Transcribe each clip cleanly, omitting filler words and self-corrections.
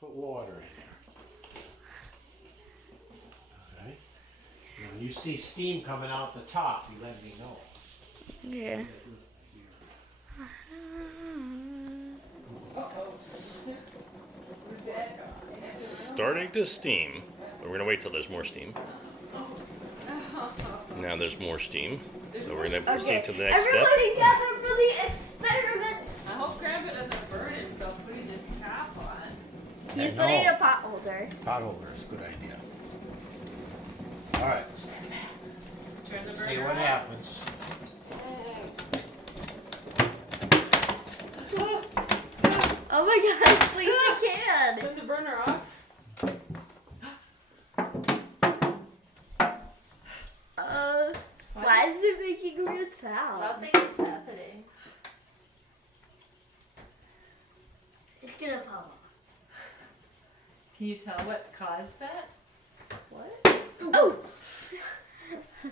put water in there. Alright. When you see steam coming out the top, you let me know. Yeah. It's starting to steam. We're gonna wait till there's more steam. Now there's more steam, so we're gonna proceed to the next step. Everybody gather for the experiment. I hope Grandpa doesn't burn himself putting this cap on. He's I putting know. a pot holder. Pot holder is a good idea. Alright, Turn the burner see what off. happens. Oh my gosh, please I can. Turn the burner off. Why is it making a weird sound? Nothing is happening. It's gonna pop off. Can you tell what caused that? What? Oh!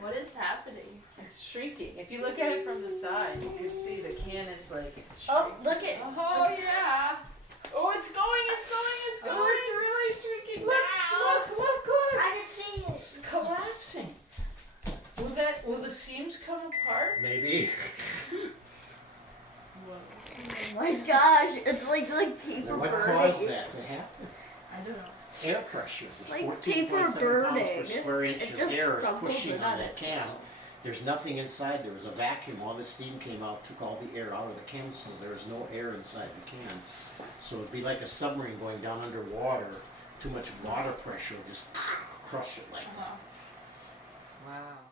What is happening? It's shrinking. If you look at it from the side, you can see the can is like shrinking. Oh, look at. Oh yeah. Oh, it's going. Oh, it's really shrinking. Look. I didn't see it. It's collapsing. Will the seams come apart? Maybe. Oh my gosh, it's like paper What burning. caused that to happen? I don't know. Air pressure. The Like 14.7 paper pounds per burning. square inch It of just air is crumples pushing it on on that it. can. There's nothing inside. There was a vacuum. All the steam came out, took all the air out of the can, so there was no air inside the can. So it'd be like a submarine going down underwater. Too much water pressure would just crush it like that. Wow.